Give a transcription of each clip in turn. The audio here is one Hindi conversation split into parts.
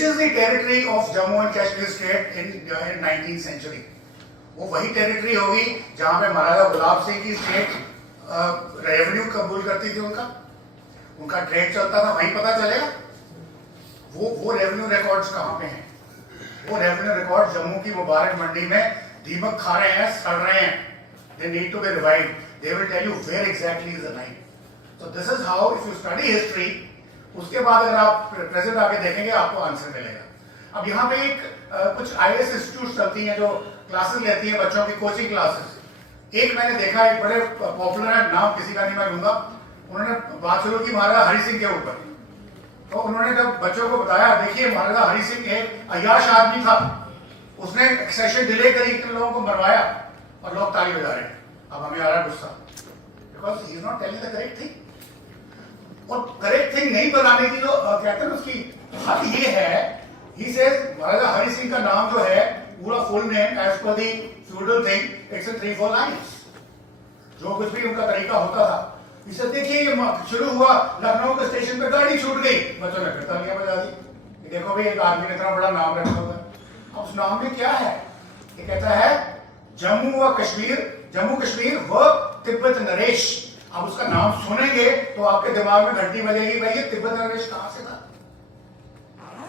which is the territory of Jammu and Kashmir state in 19th century. वो वही टेरिटरी होगी जहां पे महाराजा गुलाब सिंह की स्टेट रेवेन्यू कबूल करती थी, उनका ट्रेड चलता था, वहीं पता चलेगा। वो रेवेन्यू रिकॉर्ड्स कहाँ पे हैं? वो रेवेन्यू रिकॉर्ड जम्मू की मुबारक मंडी में दीमक खा रहे हैं, सड़ रहे हैं। They need to be revived. They will tell you where exactly is the line. So this is how, if you study history, उसके बाद अगर आप प्रेजेंट आके देखेंगे आपको आंसर मिलेगा। अब यहाँ पे कुछ IAS इंस्टीट्यूट चलती हैं जो क्लासेस लेती हैं बच्चों की, कोचिंग क्लासेस। एक मैंने देखा, एक बड़े पॉपुलर है, नाम किसी का नहीं मैं लूंगा, उन्होंने बात शुरू की महाराजा हरि सिंह के ऊपर। तो उन्होंने जब बच्चों को बताया, देखिए महाराजा हरि सिंह एक अय्याश आदमी था, उसने सेशन डिले करी, इतने लोगों को मरवाया, और लोग ताली बजा रहे हैं। अब हमें आ रहा है गुस्सा, because he is not telling the correct thing. और करेक्ट थिंग नहीं बताने की जो कहते हैं उसकी हद ये है, ही सेज महाराजा हरि सिंह का नाम जो है पूरा full name as per the feudal thing, it's 3-4 lines, जो कुछ भी उनका तरीका होता था। इसे देखिए, ये शुरू हुआ लखनऊ के स्टेशन पे गाड़ी छूट गई, बच्चों ने फिर तालियां बजा दी। देखो भाई, एक आदमी ने इतना बड़ा नाम रखा हुआ है। अब उस नाम में क्या है? ये कहता है जम्मू कश्मीर व तिब्बत नरेश। अब उसका नाम सुनेंगे तो आपके दिमाग में घंटी बजेगी, भाई ये तिब्बत नरेश कहां से था?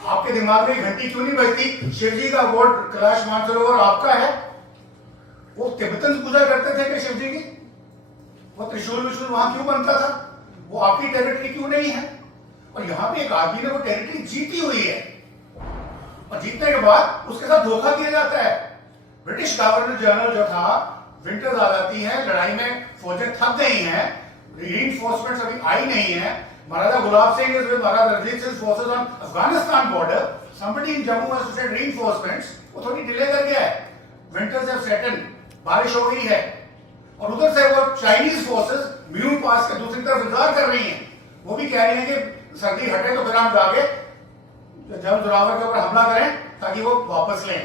आपके दिमाग में घंटी क्यों नहीं बजती? शिव जी का गोड कैलाश मानसरोवर आपका है, वो तिब्बतन पूजा करते थे क्या शिव जी की? वो त्रिशूल विशूल वहां क्यों बनता था? वो आपकी टेरिटरी क्यों नहीं है? और यहाँ पे एक आदमी ने वो टेरिटरी जीती हुई है, और जीतने के बाद उसके साथ धोखा किया जाता है। ब्रिटिश गवर्नर जनरल जो था, विंटर्स आ जाती है, लड़ाई में फौजें थक गई हैं, रीइंफोर्समेंट्स अभी आई नहीं है। Maharaja Gulab Singh is with Maharaja Ranjit Singh forces on Afghanistan border, somebody in Jammu has to send reinforcements, वो थोड़ी डिले कर गया है। विंटर्स हैव सेट इन, बारिश हो गई है, और उधर से वो चाइनीज फोर्सेस म्यून पास के दूसरी तरफ इंतजार कर रही हैं। वो भी कह रही हैं कि सर्दी हटे तो फिर हम जाके जब जोरावर के ऊपर हमला करें ताकि वो वापस लें।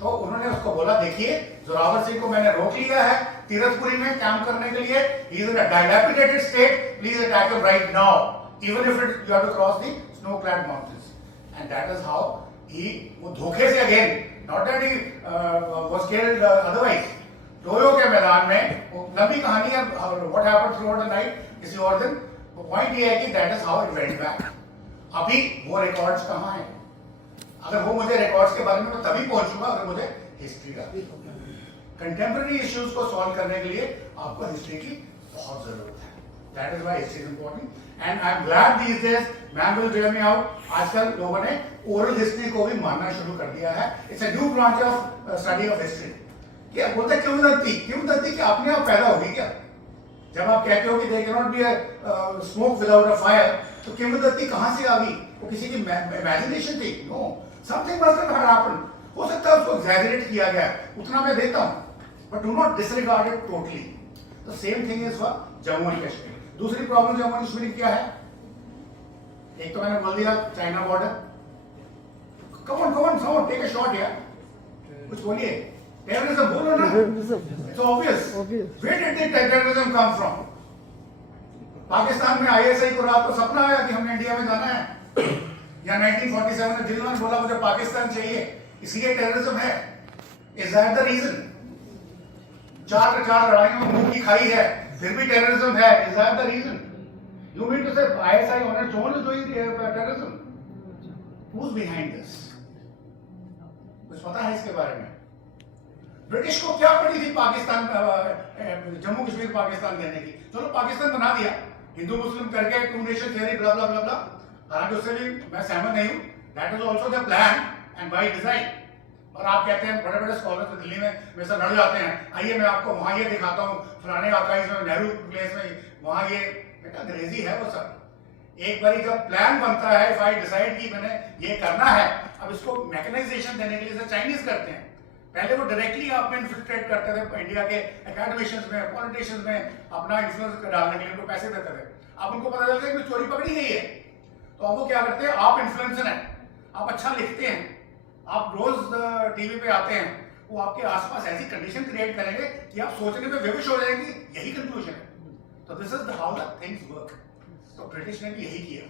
तो उन्होंने उसको बोला, देखिए जोरावर सिंह को मैंने रोक लिया है तीरथपुरी में कैंप करने के लिए, he is in a dilapidated state, please attack him right now, even if it you have to cross the snow clad mountains. And that is how he, वो धोखे से, again not that he was killed otherwise, डोयो के मैदान में, वो लंबी कहानी है what happened throughout the night किसी और दिन। पॉइंट ये है कि that is how it went back. अभी वो रिकॉर्ड्स कहां हैं? अगर वो मुझे रिकॉर्ड्स के बारे में मैं तभी पहुंचूंगा अगर मुझे हिस्ट्री का, कंटेम्पररी इश्यूज को सॉल्व करने के लिए आपको हिस्ट्री की बहुत जरूरत है। That is why history is important and I am glad these days, man will bear me out, आजकल लोगों ने ओरल हिस्ट्री को भी मानना शुरू कर दिया है। It's a new branch of study of history. क्या बोलते हैं किंवदंती कि अपने आप पैदा होगी क्या? जब आप कहते हो कि there can not be a smoke without a fire, तो किंवदंती कहां से आ गई? वो किसी की इमेजिनेशन थी? No, something must have happened. हो सकता है उसको एग्जैजरेट किया गया, उतना मैं देता हूं, but do not disregard it totally. The same thing is for Jammu and Kashmir. दूसरी प्रॉब्लम जम्मू एंड कश्मीर क्या है? एक तो मैंने बोल दिया China border. Come on take a shot यार, कुछ बोलिए। टेररिज्म बोलो ना, it's obvious. Where did the terrorism come from? Pakistan में आईएसआई को रात को सपना आया कि हमने इंडिया में जाना है, या 1947 में जिन्ना ने बोला मुझे पाकिस्तान चाहिए, इसलिए टेररिज्म है? Is that the reason? 4 लड़ाइयों में मुंह की खाई है, फिर भी टेररिज्म है? Is that the reason? You mean to say ISI on its own is doing terrorism? Who is behind this? कुछ पता है इसके बारे में? ब्रिटिश को क्या पड़ी थी पाकिस्तान, जम्मू कश्मीर पाकिस्तान देने की? चलो पाकिस्तान बना दिया, हिंदू मुस्लिम करके, टू नेशन थियरी, ब्ला ब्ला ब्ला ब्ला। हालांकि उससे भी मैं सहमत नहीं हूं, that is also the plan and by design. और आप कहते हैं, बड़े बड़े स्कॉलर दिल्ली में मेरे से लड़ जाते हैं, आइए मैं आपको वहां ये दिखाता हूं, फलाने आकाश में, नेहरू प्लेस में, वहां ये, बेटा अंग्रेजी है वो सब। एक बारी जब प्लान बनता है, इफ आई डिसाइड कि मैंने ये करना है, अब इसको मैकेनाइजेशन देने के लिए चाइनीज करते हैं। पहले वो डायरेक्टली आप में इन्फिल्ट्रेट करते थे, इंडिया के एकेडमिशियंस में, पॉलिटिशियंस में अपना इन्फ्लुएंस डालने के लिए उनको पैसे देते थे। अब उनको पता चलता है कि चोरी पकड़ी गई है, तो अब वो क्या करते हैं, आप इन्फ्लुएंसर हैं, आप अच्छा लिखते हैं, आप रोज टीवी पे आते हैं, वो आपके आसपास ऐसी कंडीशन क्रिएट करेंगे कि आप सोचने पे विवश हो जाएंगे, यही कंक्लूजन है। तो this is how the things work. तो ब्रिटिश ने भी यही किया।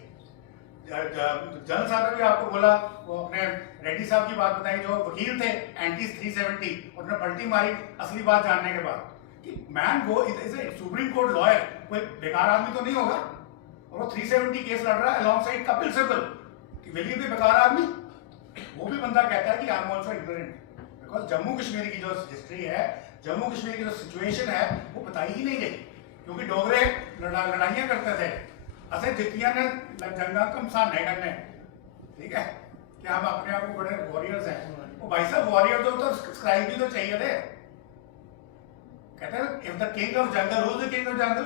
जनरल साहब ने भी आपको बोला, वो अपने रेड्डी साहब की बात बताई जो वकील थे एंटी 370, उन्होंने पलटी मारी असली बात जानने के बाद कि man go is a supreme court lawyer, कोई बेकार आदमी तो नहीं होगा, और वो 370 केस लड़ रहा है अलॉन्ग साइड कपिल सिब्बल, कि विल ही बी बेकार आदमी? वो भी बंदा कहता है कि I am also ignorant, because Jammu Kashmir की जो हिस्ट्री है, जम्मू कश्मीर की जो सिचुएशन है वो बताई ही नहीं गई, क्योंकि डोगरे लड़ाइयां करते थे, असे जितिया ने जंगा कम सामने करने, ठीक है, कि हम अपने आप को बड़े वॉरियर्स हैं। वो भाई साहब वॉरियर तो स्क्राइब भी तो चाहिए थे। कहते हैं if the king of jungle, who is the king of jungle?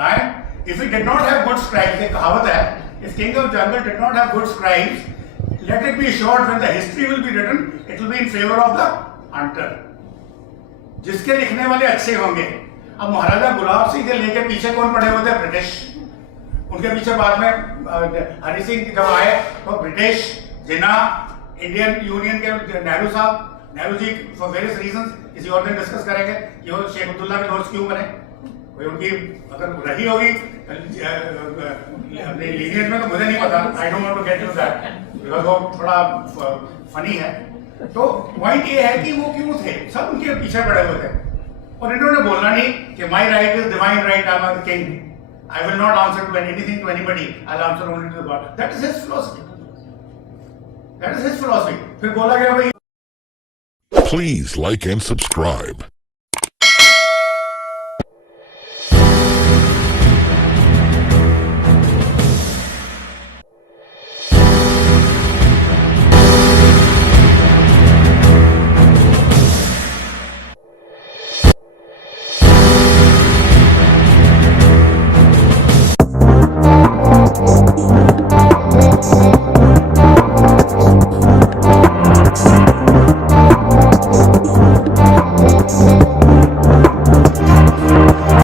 Lion. If he did not have good scribes, एक कहावत है, if king of jungle did not have good scribes, let it be assured when the history will be written, it will be in favor of the hunter. जिसके लिखने वाले अच्छे होंगे। अब महाराजा गुलाब सिंह के लेके पीछे कौन पड़े हुए थे? ब्रिटिश। उनके पीछे बाद में हरि सिंह जब आए तो ब्रिटिश, जिन्ना, इंडियन यूनियन के नेहरू साहब, Nehru ji for various reasons, किसी और दिन डिस्कस करेंगे कि वो शेख अब्दुल्ला के दोस्त क्यों बने, कोई उनकी अगर रही होगी अपने लीनियज में तो मुझे नहीं पता, I don't want to get into that because वो थोड़ा फनी है। तो पॉइंट ये है कि वो क्यों थे, सब उनके पीछे पड़े हुए थे, और इन्होंने बोलना नहीं कि my right is divine right, I am the king, I will not answer to anything to anybody, I will answer only to the god. That is his philosophy, that is his philosophy. फिर बोला गया भाई, Please like and subscribe.